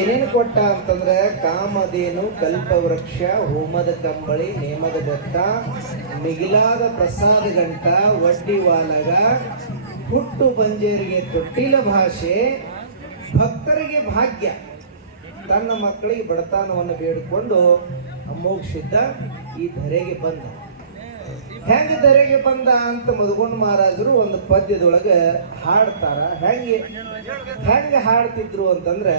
ಏನೇನು ಕೊಟ್ಟ ಅಂತಂದ್ರೆ ಕಾಮಧೇನು, ಕಲ್ಪವೃಕ್ಷ, ಹೋಮದ ಕಂಬಳಿ, ನೇಮದ ಬೆತ್ತ, ಮಿಗಿಲಾದ ಪ್ರಸಾದ ಗಂಟ, ವಡ್ಡಿ ವಾಲಗ, ಹುಟ್ಟು ಬಂಜೇರಿಗೆ ತೊಟ್ಟಿಲ ಭಾಷೆ, ಭಕ್ತರಿಗೆ ಭಾಗ್ಯ. ತನ್ನ ಮಕ್ಕಳಿಗೆ ಬಡತನವನ್ನು ಬೇಡಿಕೊಂಡು ಅಮೋಘಸಿದ್ದ ಈ ಧರೆಗೆ ಬಂದ. ಹೆಂಗ ಧರೆಗೆ ಬಂದ ಅಂತ ಮಧುಗೊಂಡ ಮಹಾರಾಜರು ಒಂದು ಪದ್ಯದೊಳಗೆ ಹಾಡ್ತಾರ. ಹೆಂಗ ಹಾಡ್ತಿದ್ರು ಅಂತಂದ್ರೆ,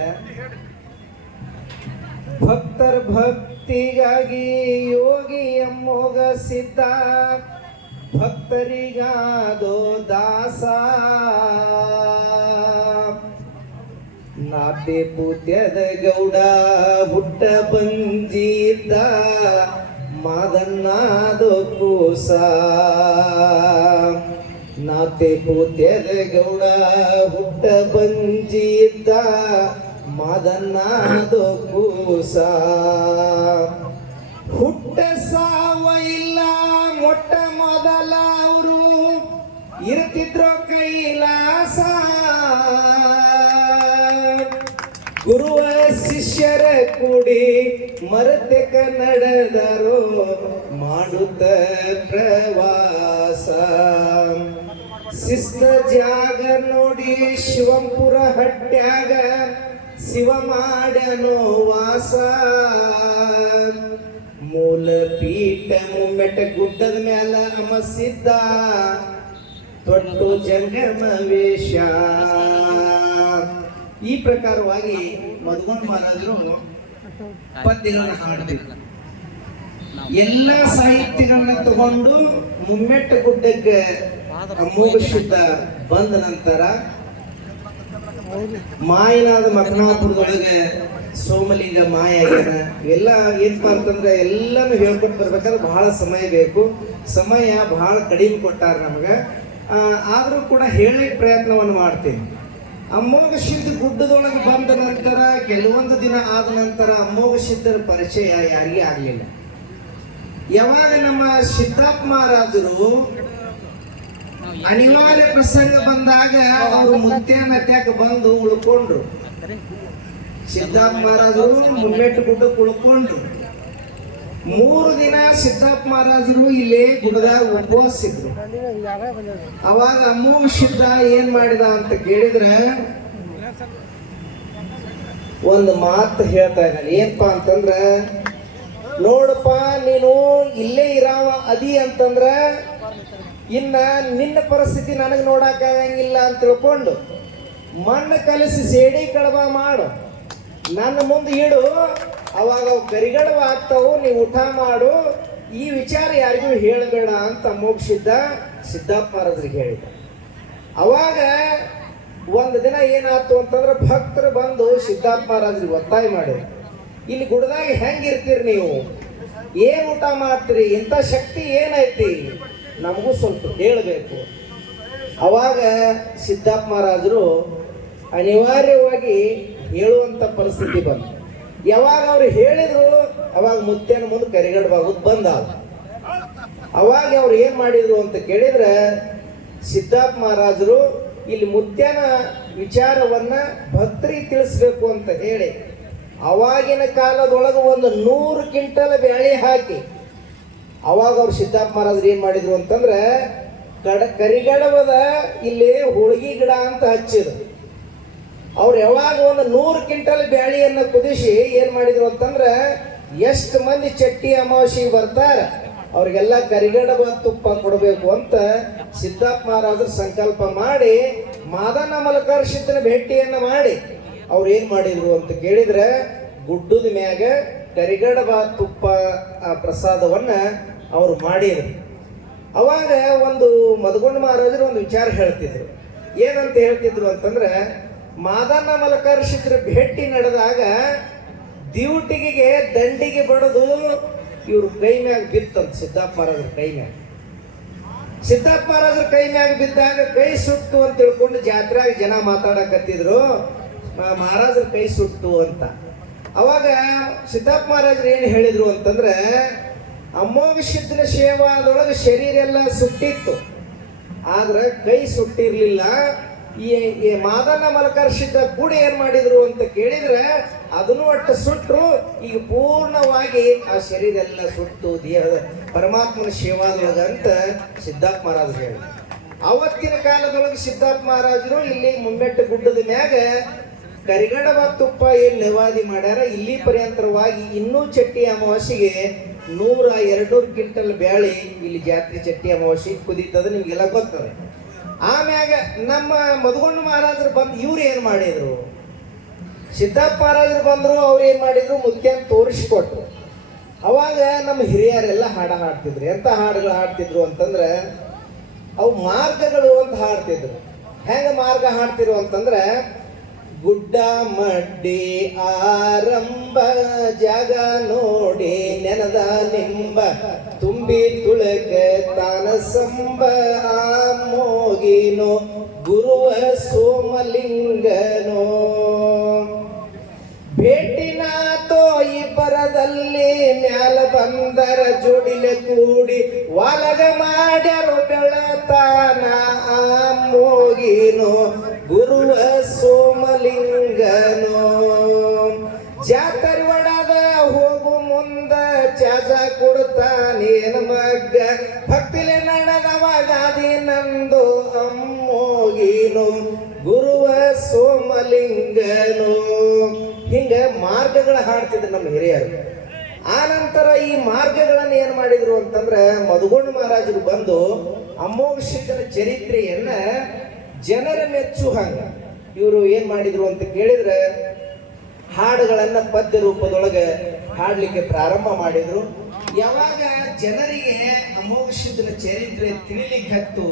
ಭಕ್ತರ ಭಕ್ತಿಗಾಗಿ ಯೋಗಿ ಅಮ್ಮೋಗ ಸಿದ್ಧ, ಭಕ್ತರಿಗಾದೋ ದಾಸ, ನಾತೆ ಪೂತ್ಯದ ಗೌಡ ಹುಟ್ಟ ಬಂಜಿದ್ದ, ಮಾದನ್ನಾದೋ ಕೂಸ. ನಾತೆ ಪೂತ್ಯದ ಗೌಡ ಹುಟ್ಟ ಬಂಜಿದ್ದ, ಮಾದನ್ನಾದೋ ಕೂಸ. ಹುಟ್ಟ ಸಾವ ಇಲ್ಲ ಮೊಟ್ಟ ಮೊದಲ ಅವರು ಇರ್ತಿದ್ರು ಕೈಲಾಸ. ಗುರುವ ಶಿಷ್ಯರ ಕೂಡಿ ಮರತೆಕ ನಡೆದರು ಮಾಡುತ್ತ ಪ್ರವಾಸ. ಶಿಸ್ತ ಜಾಗ ನೋಡಿ ಶಿವಂಪುರ ಹಟ್ಟ್ಯಾಗ ಶಿವ ಮಾಡ್ಯನೋ ವಾಸ. ಮೂಲ ಪೀಠ ಮುಮ್ಮೆಟ ಗುಡ್ಡದ ಮ್ಯಾಲ ಅಮಸಿದ್ದ, ತೊಟ್ಟು ಜಂಗಮ ವೇಷ. ಈ ಪ್ರಕಾರವಾಗಿ ಮಧುಗೊಂಡ ಮಹಾರಾಜರು ಪದ್ಯಗಳನ್ನ ಹಾಡ್ತಿದ್ರು. ಎಲ್ಲ ಸಾಹಿತ್ಯಗಳನ್ನ ತಗೊಂಡು ಮುಮ್ಮೆಟ್ಟ ಗುಡ್ಡಕ್ಕೆ ಅಮೋಘಸಿದ್ದ ಬಂದ ನಂತರ ಮಾಯನಾದ ಮಕನಾಪುರದೊಳಗೆ ಸೋಮಲಿಂಗ ಮಾಯ ಆಗ್ಯಾನ. ಎಲ್ಲ ಏನಪ್ಪಾ ಅಂತಂದ್ರೆ ಎಲ್ಲಾನು ಹೇಳ್ಕೊಟ್ಟು ಬರ್ಬೇಕಾದ್ರೆ ಬಹಳ ಸಮಯ ಬೇಕು. ಸಮಯ ಬಹಳ ಕಡಿಮೆ ಕೊಟ್ಟಾರ ನಮ್ಗೆ. ಆದ್ರೂ ಕೂಡ ಹೇಳಿ ಪ್ರಯತ್ನವನ್ನು ಮಾಡ್ತೀನಿ. ಅಮೋಘಸಿದ್ಧ ಗುಡ್ಡದೊಳಗೆ ಬಂದ ನಂತರ ಕೆಲವೊಂದು ದಿನ ಆದ ನಂತರ ಅಮೋಘಸಿದ್ಧರ ಪರಿಚಯ ಯಾರಿಗೂ ಆಗಲಿಲ್ಲ. ಯಾವಾಗ ನಮ್ಮ ಸಿದ್ಧಾರ್ಥ ಮಹಾರಾಜರು ಅನಿವಾರ್ಯ ಪ್ರಸಂಗ ಬಂದಾಗ ಅವರು ಮುತ್ಯಾನ ಅಟ್ಯಾಕ ಬಂದು ಉಳ್ಕೊಂಡ್ರು. ಸಿದ್ಧಾರ್ಥ ಮಹಾರಾಜರು ಮುಮ್ಮೆಟ್ಟು ಗುಡ್ಡಕ್ಕೆ ಉಳ್ಕೊಂಡ್ರು. 3 ದಿನ ಸಿದ್ಧಾರ್ಥ ಮಹಾರಾಜರು ಇಲ್ಲೇ ಗುಡ್ಡದಾಗ ಉಪವಾಸಿದ್ರು. ಅವಾಗ ಅಮೋಘಸಿದ್ಧ ಏನ್ ಮಾಡಿದ ಅಂತ ಕೇಳಿದ್ರೆ ಒಂದು ಮಾತು ಹೇಳ್ತಾ ಇದ್ದಾನೆ. ಏನಪ್ಪಾ ಅಂತಂದ್ರ, ನೋಡಪ್ಪ ನೀನು ಇಲ್ಲೇ ಇರಾವ ಅದಿ ಅಂತಂದ್ರ ಇನ್ನ ನಿನ್ನ ಪರಿಸ್ಥಿತಿ ನನಗೆ ನೋಡಕ್ಕಾಗಂಗಿಲ್ಲ ಅಂತ ತಿಳ್ಕೊಂಡು ಮಣ್ಣು ಕಲಸಿ ಸೇಡಿ ಕಡಬ ಮಾಡು, ನನ್ನ ಮುಂದೆ ಇಡು, ಅವಾಗ ಅವು ಕರಿಗಡವ ಆಗ್ತಾವು, ನೀವು ಊಟ ಮಾಡು, ಈ ವಿಚಾರ ಯಾರಿಗೂ ಹೇಳಬೇಡ ಅಂತ ಅಮೋಘಸಿದ್ಧ ಸಿದ್ಧಾರ್ಥ ಮಹಾರಾಜರಿಗೆ ಹೇಳಿದ. ಅವಾಗ ಒಂದು ದಿನ ಏನಾಯ್ತು ಅಂತಂದ್ರೆ ಭಕ್ತರು ಬಂದು ಸಿದ್ಧಾರ್ಥ ಮಹಾರಾಜರಿಗೆ ಒತ್ತಾಯ ಮಾಡಿದ್ರು, ಇಲ್ಲಿ ಗುಡ್ದಾಗ ಹೆಂಗಿರ್ತೀರಿ ನೀವು, ಏನ್ ಊಟ ಮಾಡ್ತೀರಿ, ಇಂಥ ಶಕ್ತಿ ಏನೈತಿ, ನಮಗೂ ಸ್ವಲ್ಪ ಹೇಳಬೇಕು. ಅವಾಗ ಸಿದ್ಧಾರ್ಥ ಮಹಾರಾಜರು ಅನಿವಾರ್ಯವಾಗಿ ಹೇಳುವಂತ ಪರಿಸ್ಥಿತಿ ಬಂತು. ಯಾವಾಗ ಅವ್ರು ಹೇಳಿದ್ರು ಅವಾಗ ಮುತ್ಯನ ಮುಂದೆ ಕರಿಗಡವಾಗೋದು ಬಂದ. ಅವಾಗ ಅವ್ರು ಏನ್ ಮಾಡಿದ್ರು ಅಂತ ಕೇಳಿದ್ರೆ, ಸಿದ್ಧಾರ್ಥ ಮಹಾರಾಜರು ಇಲ್ಲಿ ಮುತ್ಯನ ವಿಚಾರವನ್ನ ಭಕ್ತರಿಗೆ ತಿಳಿಸ್ಬೇಕು ಅಂತ ಹೇಳಿ ಅವಾಗಿನ ಕಾಲದೊಳಗೆ ಒಂದು 100 ಕ್ವಿಂಟಲ್ ಬ್ಯಾಳಿ ಹಾಕಿ, ಅವಾಗ ಅವ್ರು ಸಿದ್ಧಾರ್ಥ ಮಹಾರಾಜರು ಏನ್ ಮಾಡಿದ್ರು ಅಂತಂದ್ರೆ ಕರಿಗಡವದ ಇಲ್ಲಿ ಹೋಳಿಗೆ ಗಿಡ ಅಂತ ಹಚ್ಚಿದ್ರು. ಅವ್ರು ಯಾವಾಗ ಒಂದು 100 ಕ್ವಿಂಟಲ್ ಬ್ಯಾಳಿಯನ್ನು ಕುದಿಸಿ ಏನ್ ಮಾಡಿದ್ರು ಅಂತಂದ್ರೆ ಎಷ್ಟು ಮಂದಿ ಚಟ್ಟಿ ಅಮಾವಾಸ್ಯೆಗೆ ಬರ್ತಾರ ಅವ್ರಿಗೆಲ್ಲ ಕರಿಗಡಬ ತುಪ್ಪ ಕೊಡಬೇಕು ಅಂತ ಸಿದ್ಧಾರ್ಥ ಮಹಾರಾಜರು ಸಂಕಲ್ಪ ಮಾಡಿ ಮಾದನ ಮಲಕರ್ಷಿತನ ಭೇಟಿಯನ್ನ ಮಾಡಿ ಅವ್ರು ಏನ್ ಮಾಡಿದ್ರು ಅಂತ ಕೇಳಿದ್ರೆ ಗುಡ್ಡದ ಮ್ಯಾಗ ಕರಿಗಡಬ ತುಪ್ಪ ಪ್ರಸಾದವನ್ನ ಅವ್ರು ಮಾಡಿದ್ರು. ಅವಾಗ ಒಂದು ಮಧುಗೊಂಡ ಮಹಾರಾಜರು ಒಂದು ವಿಚಾರ ಹೇಳ್ತಿದ್ರು. ಏನಂತ ಹೇಳ್ತಿದ್ರು ಅಂತಂದ್ರೆ, ಮಾದನ ಮಲಕರ್ಷಿತರ ಭೇಟಿ ನಡೆದಾಗ ದಿವಟಿಗೆ ದಂಡಿಗೆ ಬಡದು ಇವ್ರ ಕೈ ಮ್ಯಾಗ ಬಿತ್ತಂತ ಸಿದ್ಧಾರ್ಥ ಮಹಾರಾಜರ ಕೈ ಮ್ಯಾಗ. ಸಿದ್ಧಾರ್ಥ ಮಹಾರಾಜರ ಕೈ ಮ್ಯಾಗ ಬಿದ್ದಾಗ ಕೈ ಸುಟ್ಟು ಅಂತ ತಿಳ್ಕೊಂಡು ಜಾತ್ರೆಯಾಗ ಜನ ಮಾತಾಡಕತ್ತಿದ್ರು, ಮಹಾರಾಜರ ಕೈ ಸುಟ್ಟು ಅಂತ. ಅವಾಗ ಸಿದ್ಧಾರ್ಥ ಮಹಾರಾಜರು ಏನು ಹೇಳಿದ್ರು ಅಂತಂದ್ರೆ, ಅಮೋಘಸಿದ್ಧನ ಸೇವಾದೊಳಗೆ ಶರೀರ ಎಲ್ಲ ಸುಟ್ಟಿತ್ತು, ಆದ್ರೆ ಕೈ ಸುಟ್ಟಿರ್ಲಿಲ್ಲ. ಈ ಮಾದನ ಮಲಕರ್ಷಿದ್ದ ಕೂಡ ಏನ್ ಮಾಡಿದ್ರು ಅಂತ ಕೇಳಿದ್ರೆ ಅದನ್ನು ಒಟ್ಟು ಸುಟ್ಟರು. ಈಗ ಪೂರ್ಣವಾಗಿ ಆ ಶರೀರ ಎಲ್ಲ ಸುಟ್ಟು ದೇಹದ ಪರಮಾತ್ಮನ ಸೇವಾದೊಳಗ ಅಂತ ಸಿದ್ಧಾರ್ಥ ಮಹಾರಾಜರು ಹೇಳಿ. ಅವತ್ತಿನ ಕಾಲದೊಳಗೆ ಸಿದ್ಧಾರ್ಥ ಮಹಾರಾಜರು ಇಲ್ಲಿ ಮುಮ್ಮೆಟ್ಟು ಗುಡ್ಡದ ಮ್ಯಾಗ ಕರಿಗಡಬ ತುಪ್ಪ ಏನ್ ನೆವಾದಿ ಮಾಡ್ಯಾರ, ಇಲ್ಲಿ ಪರ್ಯಂತರವಾಗಿ ಇನ್ನೂ ಚಟ್ಟಿ ಅಮಾವಾಸ್ಯೆಗೆ 100-200 ಕ್ವಿಂಟಲ್ ಬ್ಯಾಳಿ ಇಲ್ಲಿ ಜಾತ್ರೆ ಚಟ್ಟಿ ಅಮಾವಾಸ್ಯೆ ಕುದೀತದ, ನಿಮ್ಗೆಲ್ಲ ಗೊತ್ತದ. ಆಮ್ಯಾಗ ನಮ್ಮ ಮಧುಗೊಂಡ ಮಹಾರಾಜರು ಬಂದು ಇವ್ರು ಏನು ಮಾಡಿದ್ರು, ಸಿದ್ಧಾರ್ಥ ಮಹಾರಾಜರು ಬಂದರು, ಅವ್ರು ಏನು ಮಾಡಿದ್ರು, ಮುತ್ಯಾನ್ ತೋರಿಸ್ಕೊಟ್ರು. ಅವಾಗ ನಮ್ಮ ಹಿರಿಯರೆಲ್ಲ ಹಾಡ್ತಿದ್ರು. ಎಂಥ ಹಾಡುಗಳು ಹಾಡ್ತಿದ್ರು ಅಂತಂದ್ರೆ ಅವು ಮಾರ್ಗಗಳು ಅಂತ ಹಾಡ್ತಿದ್ರು. ಹೆಂಗೆ ಮಾರ್ಗ ಹಾಡ್ತಿರು ಅಂತಂದ್ರೆ, ಗುಡ್ಡ ಮಡ್ಡಿ ಆರಂಭ ಜಾಗ ನೋಡಿ ನೆನದ ನಿಂಬ ತುಂಬಿ ತುಳಕ ತಾನ ಸಂಬ ಮೋಗಿನೋ ಗುರುವ ಸೋಮಲಿಂಗನೋ ಭೇಟಿನ ಇಬ್ಬರದಲ್ಲಿ ಮ್ಯಾಲ ಬಂದರ ಜೋಡಿಲೆ ಕೂಡಿ ವಾಲಗ ಮಾಡ್ಯಾರು ಬೆಳತಾನ ಮೋಗಿನೋ ಗುರುವ ಸೋಮಲಿಂಗನೋ ಜಾತರಿ ಒಡದ ಹೋಗು ಮುಂದ ಚಾಜ ಕೊಡ್ತಾನೇನ ಮಗ್ಗ ಭಕ್ತಿಲೆ ನಡೆದವಾಗಾದಿ ನಂದು ಅಮ್ಮೋಗಿನೋ ಗುರುವ ಸೋಮಲಿಂಗನೋ. ಹಿಂಗ ಮಾರ್ಗಗಳ ಹಾಡ್ತಿದ್ರು ನಮ್ಮ ಹಿರಿಯರು. ಆ ನಂತರ ಈ ಮಾರ್ಗಗಳನ್ನು ಏನ್ ಮಾಡಿದ್ರು ಅಂತಂದ್ರೆ, ಮಧುಗೊಂಡ ಮಹಾರಾಜರು ಬಂದು ಅಮೋಘ ಸಿದ್ಧನ ಚರಿತ್ರೆಯನ್ನ ಜನರ ಮೆಚ್ಚು ಹಂಗ ಇವರು ಏನ್ ಮಾಡಿದ್ರು ಅಂತ ಕೇಳಿದ್ರೆ, ಹಾಡುಗಳನ್ನ ಪದ್ಯ ರೂಪದೊಳಗೆ ಹಾಡ್ಲಿಕ್ಕೆ ಪ್ರಾರಂಭ ಮಾಡಿದ್ರು. ಯಾವಾಗ ಜನರಿಗೆ ಅಮೋಘ ಸಿದ್ಧನ ಚರಿತ್ರೆ ತಿಳಿಲಿಕ್ಕೆ ಹತ್ತು,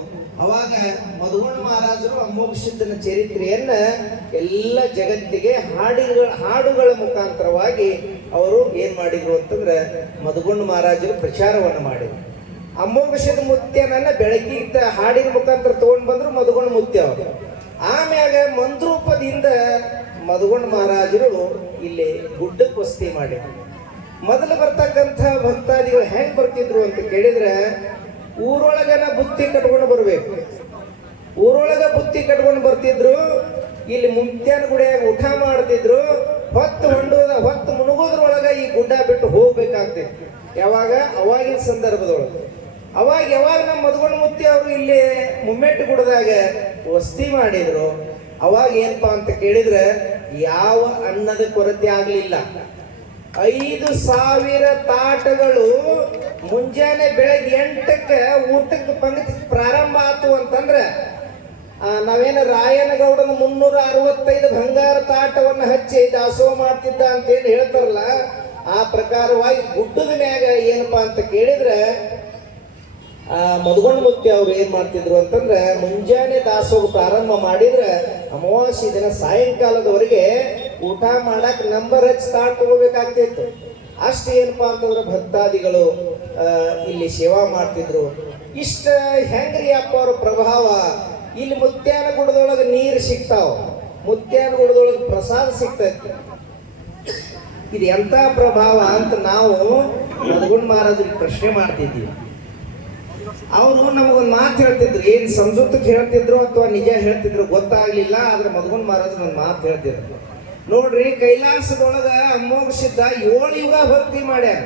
ಅವಾಗ ಮಧುಗೊಂಡ ಮಹಾರಾಜರು ಅಮೋಘ ಸಿದ್ಧನ ಚರಿತ್ರೆಯನ್ನ ಎಲ್ಲ ಜಗತ್ತಿಗೆ ಹಾಡುಗಳ ಮುಖಾಂತರವಾಗಿ ಅವರು ಏನ್ ಮಾಡಿದ್ರು ಅಂತಂದ್ರೆ, ಮಧುಗೊಂಡ ಮಹಾರಾಜರು ಪ್ರಚಾರವನ್ನು ಮಾಡಿದ್ರು. ಅಮೋಘ ಸಿದ್ಧ ಮುತ್ಯನನ್ನ ಬೆಳಗ್ಗೆ ಹಾಡಿನ ಮುಖಾಂತರ ತಗೊಂಡು ಬಂದ್ರು ಮಧುಗೊಂಡ ಮುತ್ಯ ಅವರು. ಆಮ್ಯಾಗ ಮಂದ್ರೂಪದಿಂದ ಮಧುಗೊಂಡ ಮಹಾರಾಜರು ಇಲ್ಲಿ ಗುಡ್ಡಕ್ಕೆ ವಸತಿ ಮಾಡಿದ್ರು. ಮೊದಲು ಬರ್ತಕ್ಕಂಥ ಭಕ್ತಾದಿಗಳು ಹೆಂಗ್ ಬರ್ತಿದ್ರು ಅಂತ ಕೇಳಿದ್ರೆ, ಊರೊಳಗನ ಬುತ್ತಿ ಕಟ್ಕೊಂಡು ಬರ್ಬೇಕು. ಊರೊಳಗ ಬುತ್ತಿ ಕಟ್ಕೊಂಡು ಬರ್ತಿದ್ರು. ಇಲ್ಲಿ ಮುತ್ಯಾನ ಗುಡಿಯಾಗ ಊಟ ಮಾಡ್ತಿದ್ರು. ಹೊತ್ತು ಮುಣಗೋದ್ರೊಳಗ ಈ ಗುಡ್ಡ ಬಿಟ್ಟು ಹೋಗ್ಬೇಕಾಗ್ತಿತ್ತು. ಯಾವಾಗ? ಅವಾಗಿನ ಸಂದರ್ಭದೊಳಗೆ. ಯಾವಾಗ ನಮ್ಮ ಮಧುಗೊಂಡ ಮುತ್ತಿ ಅವರು ಇಲ್ಲಿ ಮುಮ್ಮೆಟ್ಟು ಗುಡ್ಡದಾಗ ವಸತಿ ಮಾಡಿದ್ರು, ಅವಾಗ ಏನಪ್ಪಾ ಅಂತ ಕೇಳಿದ್ರೆ, ಯಾವ ಅನ್ನದ ಕೊರತೆ ಆಗ್ಲಿಲ್ಲ. 5,000 ತಾಟಗಳು ಮುಂಜಾನೆ ಬೆಳಗ್ಗೆ 8ಕ್ಕೆ ಊಟಕ್ಕೆ ಪಂಕ್ತಿ ಪ್ರಾರಂಭ ಆತು ಅಂತಂದ್ರೆ, ನಾವೇನು ರಾಯನಗೌಡನ 365 ಬಂಗಾರ ತಾಟವನ್ನು ಹಚ್ಚಿ ದಾಸೋಹ ಮಾಡ್ತಿದ್ದ ಅಂತೇನು ಹೇಳ್ತಾರಲ್ಲ, ಆ ಪ್ರಕಾರವಾಗಿ ಗುಡ್ಡದ ಮ್ಯಾಗ ಏನಪ್ಪಾ ಅಂತ ಕೇಳಿದ್ರೆ, ಮಧುಗೊಂಡ ಮುತ್ತಿ ಅವ್ರು ಏನ್ ಮಾಡ್ತಿದ್ರು ಅಂತಂದ್ರೆ, ಮುಂಜಾನೆ ದಾಸೋಹ ಪ್ರಾರಂಭ ಮಾಡಿದ್ರೆ ಅಮಾವಾಸ್ಯೆ ದಿನ ಸಾಯಂಕಾಲದವರೆಗೆ ಊಟ ಮಾಡಕ್ ನಂಬರ್ ಹಚ್ಚಿ ತಾಟ್ ತಗೋಬೇಕಾಗ್ತಿತ್ತು. ಅಷ್ಟು ಏನಪ್ಪಾ ಅಂತಂದ್ರೆ ಭಕ್ತಾದಿಗಳು ಇಲ್ಲಿ ಸೇವಾ ಮಾಡ್ತಿದ್ರು. ಇಷ್ಟ ಹೆಂಗ್ರಿ ಅಪ್ಪ ಅವ್ರ ಪ್ರಭಾವ. ಇಲ್ಲಿ ಮುತ್ಯಾನ ಗುಡದೊಳಗೆ ನೀರು ಸಿಗ್ತಾವ, ಮುತ್ಯಾನ ಗುಡದೊಳಗೆ ಪ್ರಸಾದ ಸಿಗ್ತೈತಿ. ಇದು ಎಂತ ಪ್ರಭಾವ ಅಂತ ನಾವು ಮಧುಗೊಂಡ ಮಹಾರಾಜರಿಗೆ ಪ್ರಶ್ನೆ ಮಾಡ್ತಿದ್ದೀವಿ. ಅವರು ನಮಗೊಂದು ಮಾತು ಹೇಳ್ತಿದ್ರು. ಏನ್ ಸಂಸ್ಕೃತಕ್ಕೆ ಹೇಳ್ತಿದ್ರು ಅಥವಾ ನಿಜ ಹೇಳ್ತಿದ್ರು ಗೊತ್ತಾಗ್ಲಿಲ್ಲ. ಆದ್ರೆ ಮಧುಗೊಂಡ ಮಹಾರಾಜ್ ಒಂದು ಮಾತು ಹೇಳ್ತಿದ್ರು. ನೋಡ್ರಿ, ಕೈಲಾಸದೊಳಗ ಅಮೋಘ ಸಿದ್ಧ 7 ಯುಗ ಭಕ್ತಿ ಮಾಡ್ಯಾರ.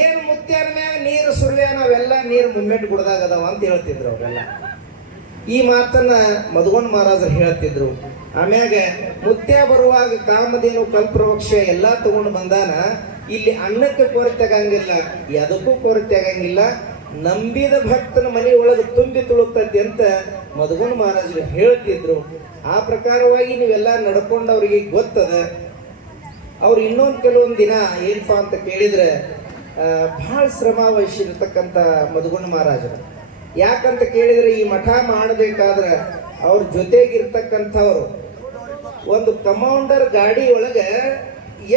ಏನು ಮುತ್ಯಾನ ಮ್ಯಾಗ ನೀರು ಸುರ್ಯ ನಾವೆಲ್ಲ ನೀರು ಮುಮ್ಮೆಟ್ಟು ಗುಡ್ದಾಗ ಅದಾವ ಅಂತ ಹೇಳ್ತಿದ್ರು ಅವರೆಲ್ಲ. ಈ ಮಾತನ್ನ ಮಧುಗೊಂಡ ಮಹಾರಾಜರು ಹೇಳ್ತಿದ್ರು. ಆಮ್ಯಾಗ ಮುತ್ಯ ಬರುವಾಗ ಕಾಮಧೇನು ಕಲ್ಪವೃಕ್ಷ ಎಲ್ಲ ತಗೊಂಡು ಬಂದಾನ. ಇಲ್ಲಿ ಅನ್ನಕ್ಕೆ ಕೊರತೆ ಆಗಂಗಿಲ್ಲ, ಎದಕ್ಕೂ ಕೊರತೆ ಆಗಂಗಿಲ್ಲ. ನಂಬಿದ ಭಕ್ತನ ಮನೆ ಒಳಗೆ ತುಂಬಿ ತುಳುಕ್ತೈತಿ ಅಂತ ಮಧುಗೊಂಡ ಮಹಾರಾಜರು ಹೇಳ್ತಿದ್ರು. ಆ ಪ್ರಕಾರವಾಗಿ ನೀವೆಲ್ಲ ನಡ್ಕೊಂಡವ್ರಿಗೆ ಗೊತ್ತದ. ಅವ್ರು ಇನ್ನೊಂದು ಕೆಲವೊಂದು ದಿನ ಏನಪ್ಪಾ ಅಂತ ಕೇಳಿದ್ರೆ, ಬಹಳ ಶ್ರಮ ವಹಿಸಿರ್ತಕ್ಕಂಥ ಮಧುಗೊಂಡ ಮಹಾರಾಜರು. ಯಾಕಂತ ಕೇಳಿದ್ರೆ, ಈ ಮಠ ಮಾಡಬೇಕಾದ್ರೆ ಅವ್ರ ಜೊತೆಗಿರ್ತಕ್ಕಂಥವ್ರು ಒಂದು ಕಮೌಂಡರ್ ಗಾಡಿ ಒಳಗೆ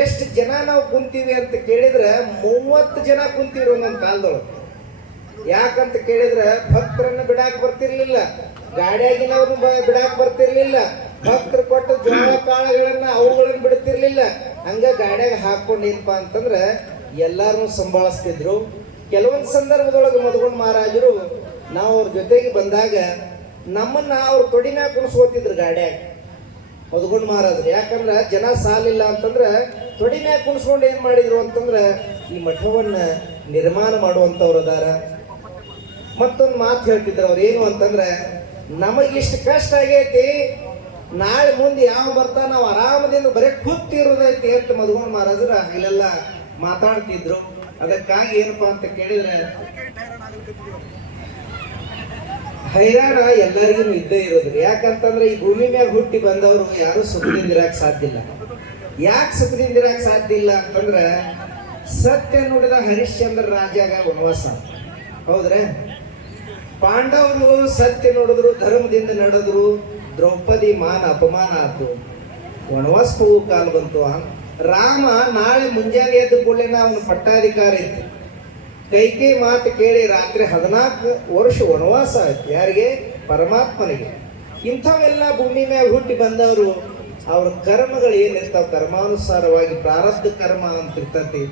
ಎಷ್ಟು ಜನ ನಾವು ಕುಂತೀವಿ ಅಂತ ಕೇಳಿದ್ರೆ 30 ಜನ ಕುಂತೀವಿ ಒಂದೊಂದು ಕಾಲದೊಳಗೆ. ಯಾಕಂತ ಕೇಳಿದ್ರೆ ಭಕ್ತರನ್ನ ಬಿಡಾಕ್ ಬರ್ತಿರ್ಲಿಲ್ಲ, ಗಾಡಿಯಾಗಿನವ್ರನ್ನ ಬಿಡಾಕ್ ಬರ್ತಿರ್ಲಿಲ್ಲ, ಭಕ್ತರು ಕೊಟ್ಟ ಜೋಳ ಕಾಳುಗಳನ್ನ ಅವುಗಳನ್ನ ಬಿಡ್ತಿರ್ಲಿಲ್ಲ. ಹಂಗ ಗಾಡಿಯಾಗ ಹಾಕೊಂಡು ಏನಪ್ಪಾ ಅಂತಂದ್ರೆ ಎಲ್ಲಾರನ್ನು ಸಂಭಾಳಿಸ್ತಿದ್ರು. ಕೆಲವೊಂದು ಸಂದರ್ಭದೊಳಗೆ ಮಧುಗೊಂಡ ಮಹಾರಾಜರು ನಾವು ಅವ್ರ ಜೊತೆಗೆ ಬಂದಾಗ ನಮ್ಮನ್ನ ಅವ್ರ ತೊಡಿನ ಕುಣಿಸ್ಕೋತಿದ್ರು ಗಾಡಿಯಾಗ. ಮಧುಗುಂಡ ಮಹಾರಾಜರು. ಯಾಕಂದ್ರೆ ಜನ ಸಾಲಿಲ್ಲ ಅಂತಂದ್ರೆ ತೊಡಿ ಮ್ಯಾಗ ಕುಣಿಸ್ಕೊಂಡು ಏನ್ ಮಾಡಿದ್ರು ಅಂತಂದ್ರೆ ಈ ಮಠವನ್ನ ನಿರ್ಮಾಣ ಮಾಡುವಂತವ್ರು ಅದಾರ. ಮತ್ತೊಂದು ಮಾತು ಹೇಳ್ತಿದ್ರು ಅವ್ರು, ಏನು ಅಂತಂದ್ರೆ ನಮಗಿಷ್ಟು ಕಷ್ಟ ಆಗೈತಿ, ನಾಳೆ ಮುಂದೆ ಯಾವ ಬರ್ತಾ ನಾವು ಆರಾಮದಿಂದ ಬರೀ ಕೂತಿರೋದೈತಿ ಅಂತ ಮಧುಗುಂಡ ಮಹಾರಾಜರು ಇಲ್ಲೆಲ್ಲ ಮಾತಾಡ್ತಿದ್ರು. ಅದಕ್ಕಾಗಿ ಏನಪ್ಪಾ ಅಂತ ಕೇಳಿದ್ರೆ ಹೈರಾಣ ಎಲ್ಲರಿಗೂ ಇದ್ದೇ ಇರೋದ್ರಿ. ಯಾಕಂತಂದ್ರೆ ಈ ಭೂಮಿ ಮ್ಯಾಗ ಹುಟ್ಟಿ ಬಂದವರು ಯಾರು ಸುಖದಿಂದ ಇರಕ್ ಸಾಧ್ಯ ಇಲ್ಲ. ಯಾಕೆ ಸುಖದಿಂದ ಇರಕ್ ಸಾಧ್ಯ ಇಲ್ಲ ಅಂತಂದ್ರೆ ಸತ್ಯ ನುಡಿದ ಹರಿಶ್ಚಂದ್ರ ರಾಜಾಗ ವನವಾಸ. ಹೌದ್ರೆ, ಪಾಂಡವರು ಸತ್ಯ ನೋಡಿದ್ರು, ಧರ್ಮದಿಂದ ನಡೆದ್ರು, ದ್ರೌಪದಿ ಮಾನ ಅಪಮಾನ ಆಯ್ತು, ವನವಾಸ ಹೋಗೋ ಕಾಲ ಬಂತು. ರಾಮ ನಾಳೆ ಮುಂಜಾನೆ ಎದ್ದು ಕೂಡಲೇ ಅವನ ಪಟ್ಟಾಧಿಕಾರ ಇತ್ತು. ಕೈಕೈ ಮಾತು ಕೇಳಿ ರಾತ್ರಿ 14 ವರ್ಷ ವನವಾಸ ಆಯ್ತು. ಯಾರಿಗೆ? ಪರಮಾತ್ಮನಿಗೆ. ಇಂಥವೆಲ್ಲ ಭೂಮಿ ಮ್ಯಾಗ ಹುಟ್ಟಿ ಬಂದವರು ಅವ್ರ ಕರ್ಮಗಳು ಏನಿರ್ತಾವ, ಕರ್ಮಾನುಸಾರವಾಗಿ ಪ್ರಾರಬ್ಧ ಕರ್ಮ ಅಂತ ಇರ್ತತಿ.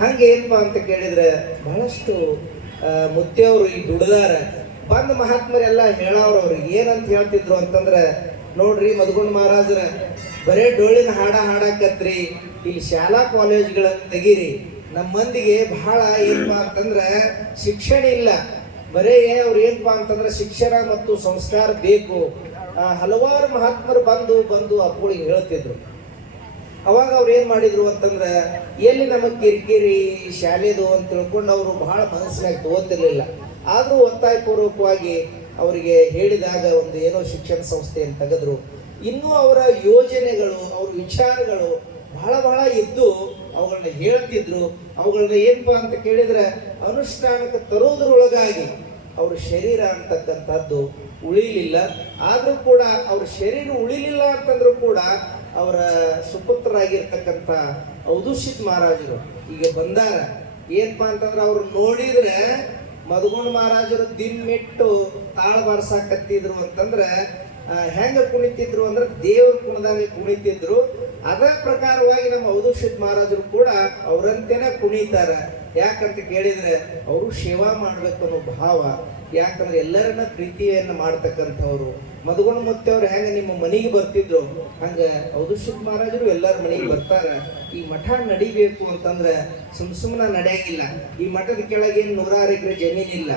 ಹಂಗೆ ಏನಪ್ಪಾ ಅಂತ ಕೇಳಿದ್ರೆ ಬಹಳಷ್ಟು ಮುತ್ತೆಯವರು ಈ ದುಡ್ದಾರ ಬಂದ ಮಹಾತ್ಮರೆಲ್ಲ ಹೇಳೋರು. ಅವ್ರಿಗೆ ಏನಂತ ಹೇಳ್ತಿದ್ರು ಅಂತಂದ್ರೆ, ನೋಡ್ರಿ ಮಧುಗುಂಡ ಮಹಾರಾಜರ ಬರೇ ಡೊಳ್ಳಿನ ಹಾಡಾಕತ್ರಿ, ಇಲ್ಲಿ ಶಾಲಾ ಕಾಲೇಜ್ಗಳನ್ನ ತೆಗೀರಿ. ನಮ್ಮ ಮಂದಿಗೆ ಬಹಳ ಏನಪ್ಪಾ ಅಂತಂದ್ರೆ ಶಿಕ್ಷಣ ಇಲ್ಲ. ಬರೇ ಅವ್ರು ಏನಪ್ಪಾ ಅಂತಂದ್ರೆ ಶಿಕ್ಷಣ ಮತ್ತು ಸಂಸ್ಕಾರ ಬೇಕು. ಹಲವಾರು ಮಹಾತ್ಮರು ಬಂದು ಅಪ್ಪಳಿಗೆ ಹೇಳ್ತಿದ್ರು. ಅವಾಗ ಅವ್ರು ಏನ್ ಮಾಡಿದ್ರು ಅಂತಂದ್ರೆ ಎಲ್ಲಿ ನಮಗೆ ಕಿರಿಕಿರಿ ಶಾಲೆದು ಅಂತ ತಿಳ್ಕೊಂಡು ಅವರು ಬಹಳ ಮನಸ್ಸಿನಾಗ ತಗೋತಿರ್ಲಿಲ್ಲ. ಆದ್ರೂ ಒತ್ತಾಯಪೂರ್ವಕವಾಗಿ ಅವರಿಗೆ ಹೇಳಿದಾಗ ಒಂದು ಏನೋ ಶಿಕ್ಷಣ ಸಂಸ್ಥೆಯನ್ನು ತೆಗೆದ್ರು. ಇನ್ನೂ ಅವರ ಯೋಜನೆಗಳು, ಅವ್ರ ವಿಚಾರಗಳು ಬಹಳ ಇದ್ದು ಅವುಗಳನ್ನ ಹೇಳ್ತಿದ್ರು. ಅವುಗಳನ್ನ ಏನಪ್ಪಾ ಅಂತ ಕೇಳಿದ್ರೆ ಅನುಷ್ಠಾನಕ್ಕೆ ತರೋದ್ರೊಳಗಾಗಿ ಅವ್ರ ಶರೀರ ಅಂತಕ್ಕಂಥದ್ದು ಉಳಿಲಿಲ್ಲ. ಆದ್ರೂ ಕೂಡ ಅವ್ರ ಶರೀರ ಉಳಿಲಿಲ್ಲ ಅಂತಂದ್ರೂ ಕೂಡ ಅವರ ಸುಪುತ್ರರಾಗಿರ್ತಕ್ಕಂಥ ಔದುಷಿತ್ ಮಹಾರಾಜರು ಈಗ ಬಂದಾರ. ಏನಪ್ಪಾ ಅಂತಂದ್ರೆ ಅವ್ರು ನೋಡಿದ್ರೆ ಮಧುಗುಂಡ ಮಹಾರಾಜರು ದಿನ್ಮೆಟ್ಟು ತಾಳ ಬಾರ್ಸಾಕತ್ತಿದ್ರು ಅಂತಂದ್ರೆ ಹೆಂಗ ಕುಣಿತಿದ್ರು ಅಂದ್ರೆ ದೇವ್ರ ಕುಣದಾಗ ಕುಣಿತಿದ್ರು. ಅದೇ ಪ್ರಕಾರವಾಗಿ ನಮ್ಮ ಔದುಷಿತ್ ಮಹಾರಾಜರು ಕೂಡ ಅವರಂತೆನೆ ಕುಣಿತಾರ. ಯಾಕಂತ ಕೇಳಿದ್ರೆ ಅವರು ಸೇವಾ ಮಾಡ್ಬೇಕು ಅನ್ನೋ ಭಾವ. ಯಾಕಂದ್ರೆ ಎಲ್ಲರನ್ನ ಪ್ರೀತಿಯನ್ನ ಮಾಡ್ತಕ್ಕಂಥವ್ರು. ಮಧುಗುಂಡ ಮುತ್ತೆಯವ್ರು ಹೆಂಗ ನಿಮ್ಮ ಮನೆಗೆ ಬರ್ತಿದ್ರು ಹಂಗ ಔದುಷಿತ್ ಮಹಾರಾಜರು ಎಲ್ಲರ ಮನೆಗೆ ಬರ್ತಾರ. ಈ ಮಠ ನಡಿಬೇಕು ಅಂತಂದ್ರೆ ಸುಮ್ನ ನಡೆಯಂಗಿಲ್ಲ. ಈ ಮಠದ ಕೆಳಗೆ 106 ಎಕರೆ ಜಮೀನಿಲ್ಲ.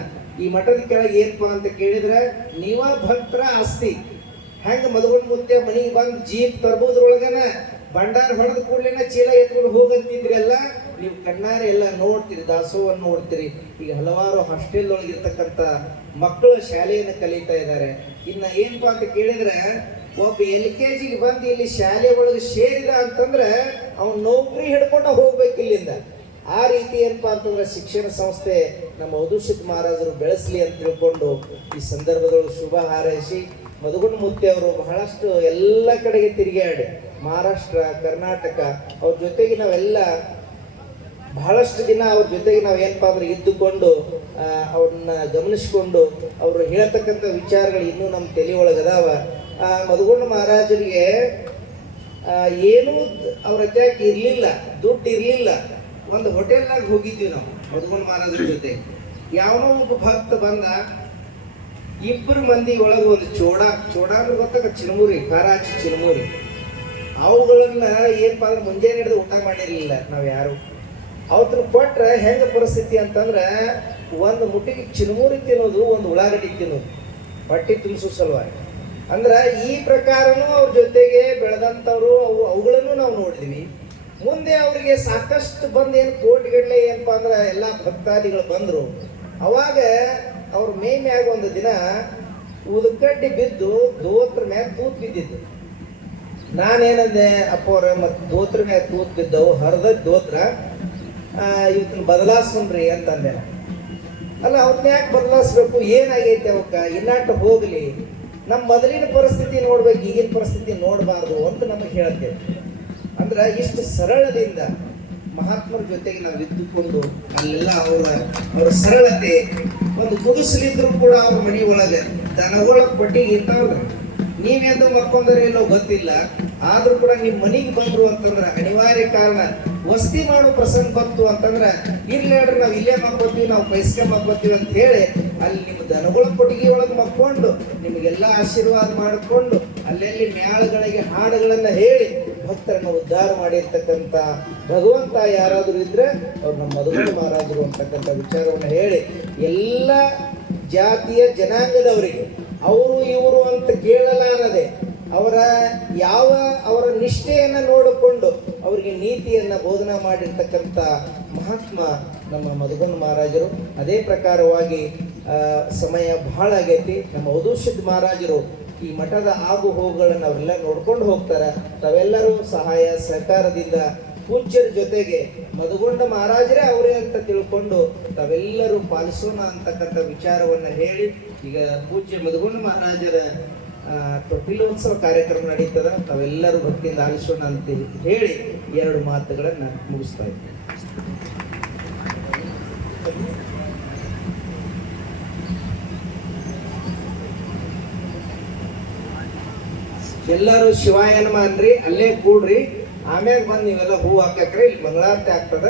ಈ ಮಠದ ಕೆಳಗೆ ಏನಪ್ಪಾ ಅಂತ ಕೇಳಿದ್ರೆ ನೀವ ಭಕ್ತರ ಆಸ್ತಿ. ಹೆಂಗ ಮಧುಗುಂಡ ಮುತ್ತೆ ಮನೆಗೆ ಬಂದು ಜೀಪ್ ತರ್ಬೋದ್ರೊಳಗನ ಭಂಡಾರ ಹೊಡೆದ ಕೂಡಲೇನ ಚೀಲ ಎತ್ಕೊಂಡು ಹೋಗಂತಿದ್ರಿ ಎಲ್ಲ ನೀವು ಕಣ್ಣಾರೆ ಎಲ್ಲ ನೋಡ್ತೀರಿ, ದಾಸೋಹವನ್ನು ನೋಡ್ತೀರಿ. ಈಗ ಹಲವಾರು ಹಾಸ್ಟೆಲ್ ಒಳಗಿರ್ತಕ್ಕಂಥ ಮಕ್ಕಳು ಶಾಲೆಯನ್ನು ಕಲಿತಾ ಇದ್ದಾರೆ. ಇನ್ನ ಏನಪ್ಪಾ ಅಂತ ಕೇಳಿದ್ರೆ ಒಬ್ಬ LKG ಬಂದು ಇಲ್ಲಿ ಶಾಲೆ ಒಳಗೆ ಸೇರಿದ ಅಂತಂದ್ರೆ ಅವ್ನು ನೌಕರಿ ಹಿಡ್ಕೊಂಡು ಹೋಗ್ಬೇಕು ಇಲ್ಲಿಂದ. ಆ ರೀತಿ ಏನಪ್ಪಾ ಅಂತಂದ್ರೆ ಶಿಕ್ಷಣ ಸಂಸ್ಥೆ ನಮ್ಮ ಔದುಷಿತ್ ಮಹಾರಾಜರು ಬೆಳೆಸಲಿ ಅಂತ ತಿಳ್ಕೊಂಡು ಈ ಸಂದರ್ಭದೊಳಗೆ ಶುಭ ಹಾರೈಸಿ, ಮಧುಗುಂಡ ಮುತ್ತೆ ಅವರು ಬಹಳಷ್ಟು ಎಲ್ಲ ಕಡೆಗೆ ತಿರುಗಾಡಿ ಮಹಾರಾಷ್ಟ್ರ, ಕರ್ನಾಟಕ ಅವ್ರ ಜೊತೆಗೆ ನಾವೆಲ್ಲ ಬಹಳಷ್ಟು ದಿನ ಅವ್ರ ಜೊತೆಗೆ ನಾವು ಏನಪ್ಪಾ ಅಂದ್ರೆ ಇದ್ದುಕೊಂಡು ಅವ್ರನ್ನ ಗಮನಿಸ್ಕೊಂಡು ಅವರು ಹೇಳ್ತಕ್ಕಂಥ ವಿಚಾರಗಳು ಇನ್ನೂ ನಮ್ಮ ತಲೆ ಒಳಗದಾವ. ಮಧುಗುಂಡ ಮಹಾರಾಜರಿಗೆ ಏನೂ ಅವ್ರ ಅತ್ಯಾಕೆ ಇರಲಿಲ್ಲ, ದುಡ್ಡು ಇರಲಿಲ್ಲ. ಒಂದು ಹೋಟೆಲ್ನಾಗ ಹೋಗಿದ್ವಿ ನಾವು ಮಧುಗುಂಡ ಮಹಾರಾಜರ ಜೊತೆ. ಯಾವನೋ ಒಬ್ಬ ಭಕ್ತ ಬಂದ, 2 ಮಂದಿ ಒಳಗೆ ಒಂದು ಚೋಡ ಅಂದ್ರೆ ಗೊತ್ತಾಗ ಚಿನಮೂರಿ, ಖಾರ ಹಚ್ಚಿ ಚಿನಮೂರಿ, ಅವುಗಳನ್ನ ಏನಪ್ಪಾ ಅಂದ್ರೆ ಮುಂಜಾನೆ ಹಿಡಿದು ಊಟ ಮಾಡಿರಲಿಲ್ಲ ನಾವು ಯಾರು. ಅವತ್ತನ್ನು ಕೊಟ್ರೆ ಹೆಂಗ ಪರಿಸ್ಥಿತಿ ಅಂತಂದ್ರೆ ಒಂದು ಮುಟ್ಟಿಗೆ ಚಿನಮೂರಿ ತಿನ್ನೋದು, ಒಂದು ಉಳ್ಳಾಗಡ್ಡಿ ತಿನ್ನೋದು, ಹೊಟ್ಟೆ ತುಂಬಿಸೋ ಸಲುವಾಗಿ. ಅಂದ್ರೆ ಈ ಪ್ರಕಾರನೂ ಅವ್ರ ಜೊತೆಗೆ ಬೆಳೆದಂಥವ್ರು ಅವುಗಳನ್ನು ನಾವು ನೋಡಿದ್ವಿ. ಮುಂದೆ ಅವರಿಗೆ ಸಾಕಷ್ಟು ಬಂದು ಏನು ಕೋಟಿಗಟ್ಟಲೆ ಏನಪ್ಪಾ ಅಂದ್ರೆ ಎಲ್ಲ ಭಕ್ತಾದಿಗಳು ಬಂದರು. ಅವಾಗ ಅವ್ರ ಮೈ ಮ್ಯಾಗ ಒಂದು ದಿನ ಉದಕಡ್ಡಿ ಬಿದ್ದು ದೋತ್ರ ಮ್ಯಾಗ ತೂತ್ ಬಿದ್ದಿದ್ದು. ನಾನೇನಂದೆ, ಅಪ್ಪವ್ರ ಮತ್ತು ದೋತ್ರ ಮ್ಯಾಗ ತೂತ್ ಬಿದ್ದವು, ಹರಿದ ದೋತ್ರ, ಇವತ್ತನ್ನ ಬದಲಾಯಿಸ್ಕೊಂಡ್ರಿ ಅಂತಂದೆ. ಅಲ್ಲ ಅವ್ರನ್ನ ಯಾಕೆ ಬದಲಾಯಿಸ್ಬೇಕು, ಏನಾಗೈತೆ ಅವಕ್ಕ, ಇನ್ನಾಟ ಹೋಗ್ಲಿ, ನಮ್ಮ ಮೊದಲಿನ ಪರಿಸ್ಥಿತಿ ನೋಡ್ಬೇಕು, ಈಗಿನ ಪರಿಸ್ಥಿತಿ ನೋಡಬಾರ್ದು ಅಂತ ನಮಗೆ ಹೇಳ್ತೇವೆ. ಅಂದ್ರೆ ಇಷ್ಟು ಸರಳದಿಂದ ಮಹಾತ್ಮರ ಜೊತೆಗೆ ನಾವು ಇದ್ದುಕೊಂಡು ಅಲ್ಲೆಲ್ಲ ಅವರ ಸರಳತೆ, ಒಂದು ಗುಡಿಸಲಿದ್ರು ಕೂಡ ಅವ್ರ ಮನೆ ಒಳಗೆ ದನಗಳ ಪಟ್ಟಿಗೆ ಇರ್ತಾವ್ರ. ನೀವೆಂದು ಮಕ್ಕೊಂಡ್ರೆ ಎಲ್ಲೋ ಗೊತ್ತಿಲ್ಲ, ಆದ್ರೂ ಕೂಡ ನಿಮ್ಮ ಮನೆಗೆ ಬಂದ್ರು ಅಂತಂದ್ರೆ ಅನಿವಾರ್ಯ ಕಾರಣ ವಸ್ತಿ ಮಾಡೋ ಪ್ರಸಂಗ ಬಂತು ಅಂತಂದ್ರೆ ಇರ್ಲಿ ಹೇಳ್ರಿ, ನಾವು ಇಲ್ಲೇ ಮಕ್ಕೋತೀವಿ, ನಾವು ಪೈಸ್ಕೆ ಮಕ್ಕೋತೀವಿ ಅಂತ ಹೇಳಿ ಅಲ್ಲಿ ನಿಮ್ಮ ದನಗಳ ಕೊಟ್ಟಿಗೆ ಒಳಗೆ ಮಕ್ಕೊಂಡು ನಿಮಗೆಲ್ಲ ಆಶೀರ್ವಾದ ಮಾಡಿಕೊಂಡು ಅಲ್ಲೆಲ್ಲಿ ಮ್ಯಾಳಗಳಿಗೆ ಹಾಡುಗಳನ್ನ ಹೇಳಿ ಭಕ್ತರನ್ನು ಉದ್ಧಾರ ಮಾಡಿರ್ತಕ್ಕಂಥ ಭಗವಂತ ಯಾರಾದರೂ ಇದ್ರೆ ಅವ್ರು ನಮ್ಮ ಮಧುಮಂತ ಮಹಾರಾಜರು ಅಂತಕ್ಕಂಥ ವಿಚಾರವನ್ನು ಹೇಳಿ ಎಲ್ಲ ಜಾತಿಯ ಜನಾಂಗದವರಿಗೆ ಅವರು ಇವರು ಅಂತ ಕೇಳಲಾರದೆ ಅವರ ನಿಷ್ಠೆಯನ್ನು ನೋಡಿಕೊಂಡು ಅವರಿಗೆ ನೀತಿಯನ್ನು ಬೋಧನಾ ಮಾಡಿರ್ತಕ್ಕಂಥ ಮಹಾತ್ಮ ನಮ್ಮ ಮಧುಮಂತ ಮಹಾರಾಜರು. ಅದೇ ಪ್ರಕಾರವಾಗಿ ಸಮಯ ಬಹಳ ಆಗೈತಿ. ನಮ್ಮ ವಧುಸಿದ್ಧ ಮಹಾರಾಜರು ಈ ಮಠದ ಆಗು ಹೋಗುಗಳನ್ನು ಅವರೆಲ್ಲ ನೋಡ್ಕೊಂಡು ಹೋಗ್ತಾರೆ. ತಾವೆಲ್ಲರೂ ಸಹಾಯ ಸಹಕಾರದಿಂದ ಪೂಜ್ಯರ ಜೊತೆಗೆ ಮಧುಗೊಂಡ ಮಹಾರಾಜರೇ ಅವರೇ ಅಂತ ತಿಳ್ಕೊಂಡು ತಾವೆಲ್ಲರೂ ಪಾಲಿಸೋಣ ಅಂತಕ್ಕಂಥ ವಿಚಾರವನ್ನು ಹೇಳಿ ಈಗ ಪೂಜ್ಯ ಮಧುಗೊಂಡ ಮಹಾರಾಜರ ತೊಟ್ಟಿಲೋತ್ಸವ ಕಾರ್ಯಕ್ರಮ ನಡೀತದ. ತಾವೆಲ್ಲರೂ ಭಕ್ತಿಯಿಂದ ಆಲಿಸೋಣ ಅಂತ ಹೇಳಿ ಎರಡು ಮಾತುಗಳನ್ನು ಮುಗಿಸ್ತಾ ಇದ್ದೀನಿ. ಎಲ್ಲರೂ ಶಿವಾಯನಮ ಅನ್ರಿ, ಅಲ್ಲೇ ಕೂಡ್ರಿ, ಆಮ್ಯಾಗ ಬಂದು ನೀವೆಲ್ಲ ಹೂ ಹಾಕಕ್ರಿ, ಇಲ್ಲಿ ಮಂಗಳಾರತಿ ಆಗ್ತದ.